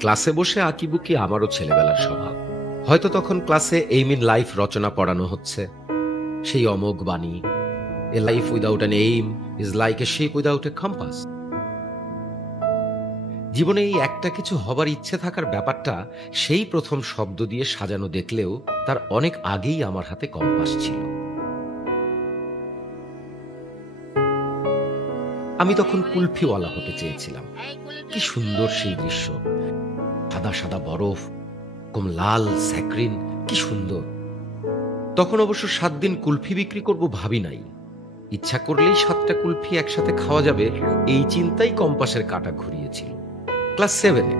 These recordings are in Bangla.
ক্লাসে বসে আঁকিবুকি আমারও ছেলেবেলার স্বভাব। হয়তো তখন ক্লাসে এইম ইন লাইফ রচনা পড়ানো হচ্ছে, সেই অমোঘ বাণী, এ life without an aim is like a ship without a compass. জীবনে এই একটা কিছু হবার ইচ্ছে থাকার ব্যাপারটা সেই প্রথম শব্দ দিয়ে সাজানো দেখলেও তার অনেক আগেই আমার হাতে কম্পাস ছিল। আমি তখন কুলফিওয়ালা হতে চেয়েছিলাম। কি সুন্দর সেই দৃশ্য, সাদা সাদা বরফ, কম লাল স্যাক্রিন, কি সুন্দর। তখন অবশ্য 7 দিন কুলফি বিক্রি করব ভাবি নাই। ইচ্ছা করলেই 7টা কুলফি একসাথে খাওয়া যাবে, এই চিন্তাই কম্পাসের কাঁটা ঘুরিয়েছিল। ক্লাস 7-এ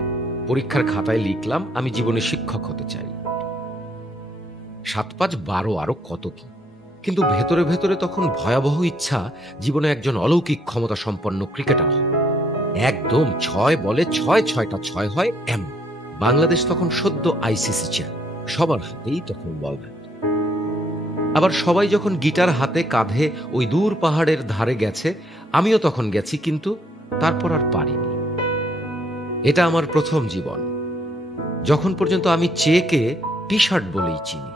পরীক্ষার খাতায় লিখলাম আমি জীবনে শিক্ষক হতে চাই। 7-5 12 আরো কত কি, কিন্তু ভেতরে ভেতরে তখন ভয়াবহ ইচ্ছা জীবনে একজন অলৌকিক ক্ষমতা সম্পন্ন ক্রিকেটার হব। একদম 6 বলে 6টা 6 হয় এমন। বাংলাদেশ তখন সদ্য আইসিসি চ্যাম্প, সবার হাতেই তখন বল ব্যাট। আবার সবাই যখন গিটার হাতে কাঁধে ওই দূর পাহাড়ের ধারে গেছে, আমিও তখন গেছি, কিন্তু তারপর আর পারিনি। এটা আমার প্রথম জীবন, যখন পর্যন্ত আমি চেকে টি শার্ট বলেই চিনি।